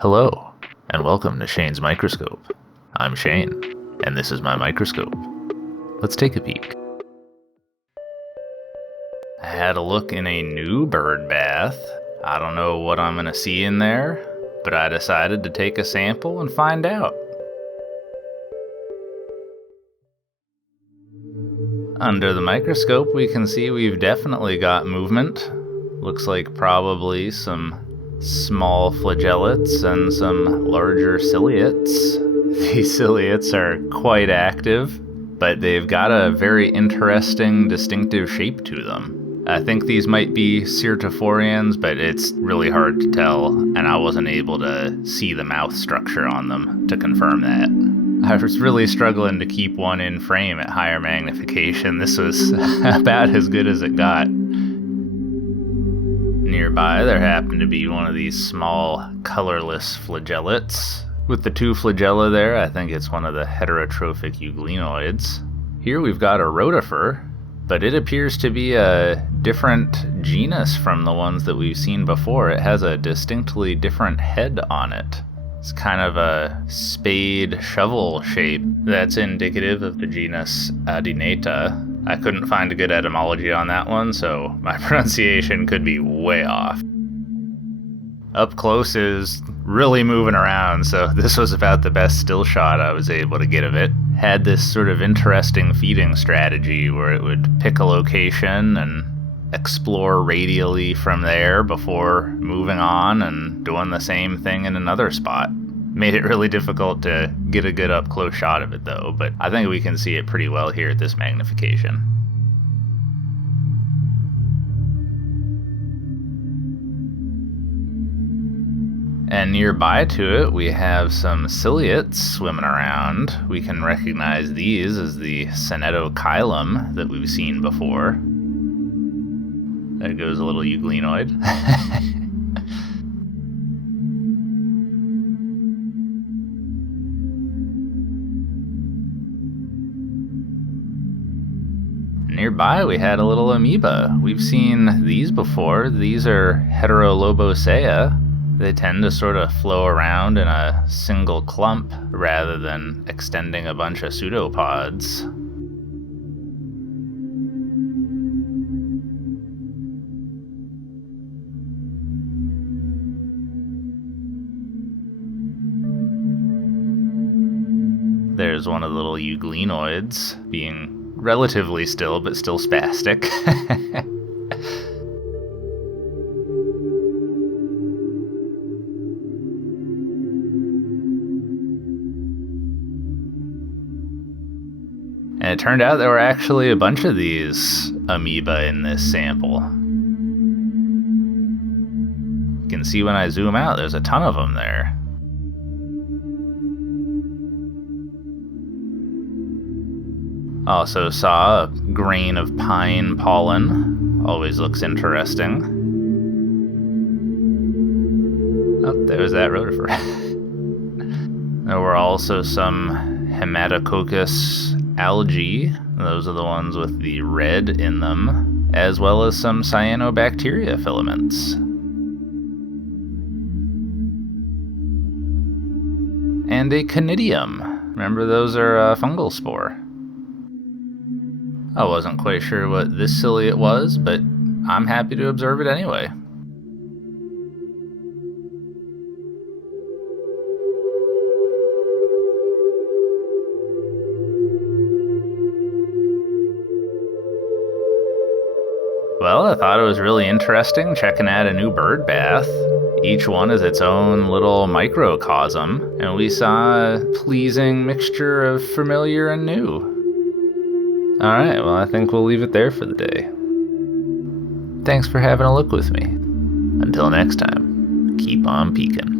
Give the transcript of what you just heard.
Hello, and welcome to Shane's Microscope. I'm Shane, and this is my microscope. Let's take a peek. I had a look in a new bird bath. I don't know what I'm going to see in there, but I decided to take a sample and find out. Under the microscope, we can see we've definitely got movement. Looks like probably some small flagellates and some larger ciliates. These ciliates are quite active, but they've got a very interesting, distinctive shape to them. I think these might be certiphorians, but it's really hard to tell, and I wasn't able to see the mouth structure on them to confirm that. I was really struggling to keep one in frame at higher magnification. This was about as good as it got. Nearby, there happened to be one of these small, colorless flagellates. With the two flagella there, I think it's one of the heterotrophic euglenoids. Here we've got a rotifer, but it appears to be a different genus from the ones that we've seen before. It has a distinctly different head on it. It's kind of a spade shovel shape that's indicative of the genus Adinata. I couldn't find a good etymology on that one, so my pronunciation could be way off. Up close is really moving around, so this was about the best still shot I was able to get of it. Had this sort of interesting feeding strategy where it would pick a location and explore radially from there before moving on and doing the same thing in another spot. Made it really difficult to get a good up-close shot of it though, but I think we can see it pretty well here at this magnification. And nearby to it, we have some ciliates swimming around. We can recognize these as the Sonettochilum that we've seen before. There goes a little euglenoid. Nearby, we had a little amoeba. We've seen these before. These are Heterolobosea. They tend to sort of flow around in a single clump rather than extending a bunch of pseudopods. There's one of the little euglenoids being relatively still, but still spastic. And it turned out there were actually a bunch of these amoeba in this sample. You can see when I zoom out, there's a ton of them there. Also saw a grain of pine pollen. Always looks interesting. Oh, there's that rotifer. There were also some Hematococcus algae. Those are the ones with the red in them, as well as some cyanobacteria filaments. And a conidium. Remember, those are fungal spore. I wasn't quite sure what this ciliate was, but I'm happy to observe it anyway. Well, I thought it was really interesting checking out a new bird bath. Each one is its own little microcosm, and we saw a pleasing mixture of familiar and new. Alright, well, I think we'll leave it there for the day. Thanks for having a look with me. Until next time, keep on peeking.